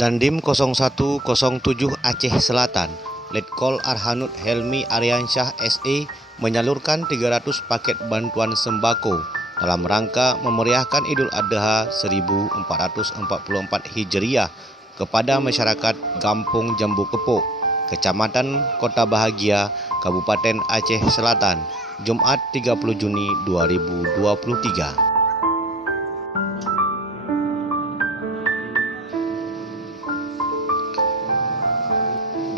Dandim 0107 Aceh Selatan, Letkol Arhanud Helmi Aryansyah SE menyalurkan 300 paket bantuan sembako dalam rangka memeriahkan Idul Adha 1444 Hijriah kepada masyarakat Kampung Jambu Kepuk, Kecamatan Kota Bahagia, Kabupaten Aceh Selatan, Jumat 30 Juni 2023.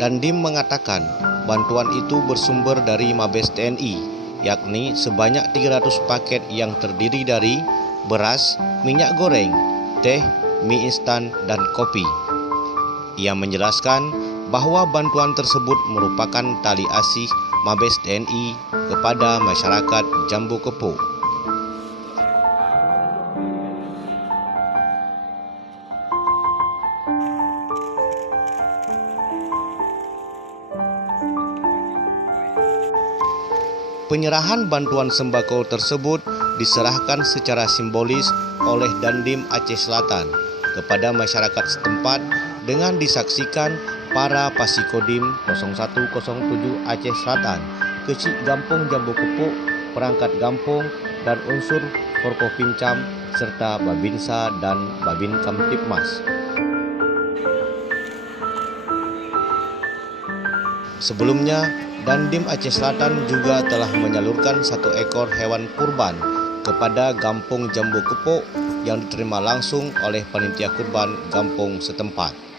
Dandim mengatakan bantuan itu bersumber dari Mabes TNI, yakni sebanyak 300 paket yang terdiri dari beras, minyak goreng, teh, mie instan, dan kopi. Ia menjelaskan bahwa bantuan tersebut merupakan tali asih Mabes TNI kepada masyarakat Jambu Kepuk. Penyerahan bantuan sembako tersebut diserahkan secara simbolis oleh Dandim Aceh Selatan kepada masyarakat setempat dengan disaksikan para Pasikodim 0107 Aceh Selatan, Kecik Kampung Jambu Kepuk, perangkat kampung, dan unsur Forkopimcam serta Babinsa dan Babin Kamtipmas. Sebelumnya, Dandim Aceh Selatan juga telah menyalurkan 1 ekor hewan kurban kepada Kampung Jambu Kepuk yang diterima langsung oleh panitia kurban kampung setempat.